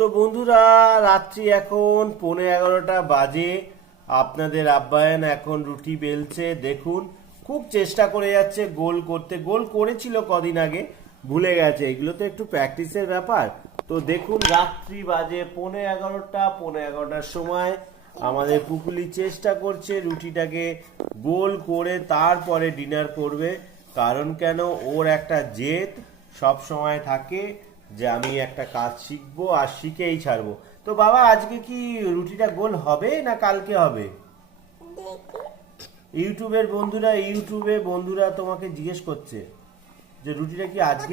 তো বন্ধুরা, রাত্রি এখন 11:15 বাজে। আপনাদের আব্বায়ান এখন রুটি বেলছে। দেখুন, খুব চেষ্টা করে যাচ্ছে গোল করতে। গোল করেছিল কদিন আগে, ভুলে গেছে। এগুলো তো একটু প্র্যাকটিসের ব্যাপার। তো দেখুন, রাত্রি বাজে 11:15। 11:15টার সময় আমাদের পুকুলি চেষ্টা করছে রুটিটাকে গোল করে তারপরে ডিনার করবে। কারণ কেন, ওর একটা জেদ সব সময় থাকে যে আমি একটা কাজ শিখবো আর শিখেই ছাড়বো। তো বাবা, আজকে কি রুটিটা গোল হবে না কালকে হবে? ইউটিউবে বন্ধুরা তোমাকে জিজ্ঞেস করছে যে রুটিটা কি আজকে।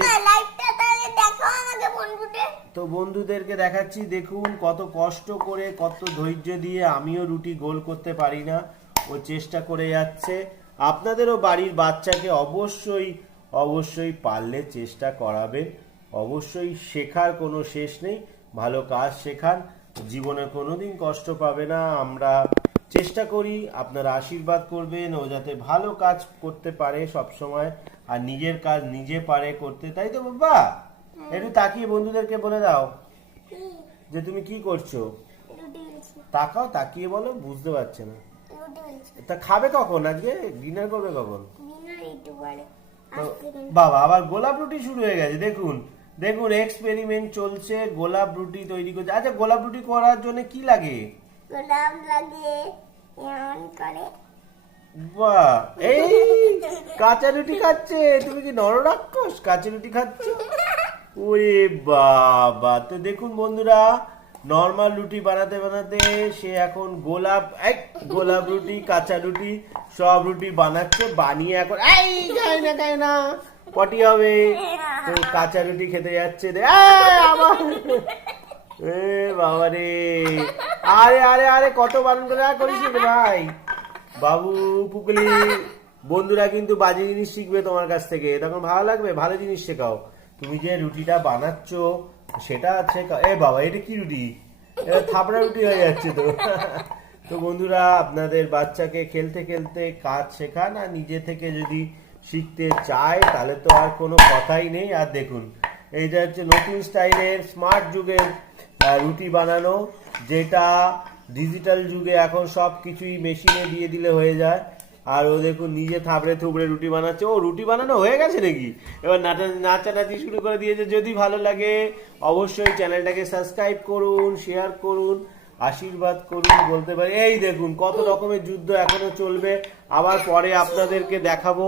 তো বন্ধুদেরকে দেখাচ্ছি, দেখুন কত কষ্ট করে, কত ধৈর্য দিয়ে। আমিও রুটি গোল করতে পারি না, ও চেষ্টা করে যাচ্ছে। আপনাদেরও বাড়ির বাচ্চাকে অবশ্যই পারলে চেষ্টা করাবেন। অবশ্যই শেখার কোনো শেষ নেই, ভালো কাজ শেখান, জীবনে কোনোদিন কষ্ট পাবে না। আমরা চেষ্টা করি, আপনারা আশীর্বাদ করবেন ও যাতে ভালো কাজ করতে পারে সব সময়, আর নিজের কাজ নিজে পারে করতে। তাই তো বাবা? একটু তাকিয়ে বন্ধুদেরকে বলে দাও যে তুমি কি করছো। তাকাও, তাকিয়ে বলো, বুঝতে পারছে না। তা খাবে কখন আজকে? ডিনার করবে কখন? বাবা, আবার গোলাপ রুটি শুরু হয়ে গেছে। দেখুন দেখুন, এক্সপেরিমেন্ট চলছে, গোলাপ রুটি তৈরি করছে। আচ্ছা, গোলাপ রুটি করার জন্য কি লাগে? গোলাপ লাগে এমন করে। বাহ, এই কাঁচা রুটি খাচ্ছে। তুমি কি নররাক্ষস, কাঁচা রুটি খাচ্ছ? ওরে বাবা। তো দেখুন বন্ধুরা, নরমাল রুটি বানাতে বানাতে সে এখন গোলাপ রুটি, কাঁচা রুটি সব রুটি বানাচ্ছে। বানিয়ে এখন গায় না পটি হবে। তো কাঁচা রুটি খেতে যাচ্ছে। এ বাবা রে, আরে আরে আরে, কত বারণ করে করিস রে ভাই। বাবু পুকুলি, বন্ধুরা কিন্তু বাজে জিনিস শিখবে তোমার কাছ থেকে, তখন ভালো লাগবে। ভালো জিনিস শেখাও। তুমি যে রুটিটা বানাচ্ছ সেটা শেখাও। এ বাবা, এটা কি রুটি? এটা থাপড়া রুটি হয়ে যাচ্ছে তো। তো বন্ধুরা, আপনাদের বাচ্চাকে খেলতে খেলতে কাজ শেখান, আর নিজে থেকে যদি শিখতে চায় তাহলে তো আর কোনো কথাই নেই। আর দেখুন, এইটা হচ্ছে নতুন স্টাইলের স্মার্ট যুগের রুটি বানানো, যেটা ডিজিটাল যুগে এখন সব কিছুই মেশিনে দিয়ে দিলে হয়ে যায়। আর ও দেখুন, নিজে থাবড়ে থুবড়ে রুটি বানাচ্ছে। ও রুটি বানানো হয়ে গেছে নাকি? এবার নাচানাচি শুরু করে দিয়েছে। যদি ভালো লাগে অবশ্যই চ্যানেলটাকে সাবস্ক্রাইব করুন, শেয়ার করুন, আশীর্বাদ করুন বলতে পারি। এই দেখুন, কত রকমের যুদ্ধ এখনো চলবে। আবার পরে আপনাদেরকে দেখাবো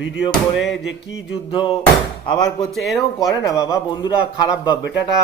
ভিডিও করে যে কি যুদ্ধ আবার করছে। এরকম করে না বাবা, বন্ধুরা খারাপ ভাববে। টাটা।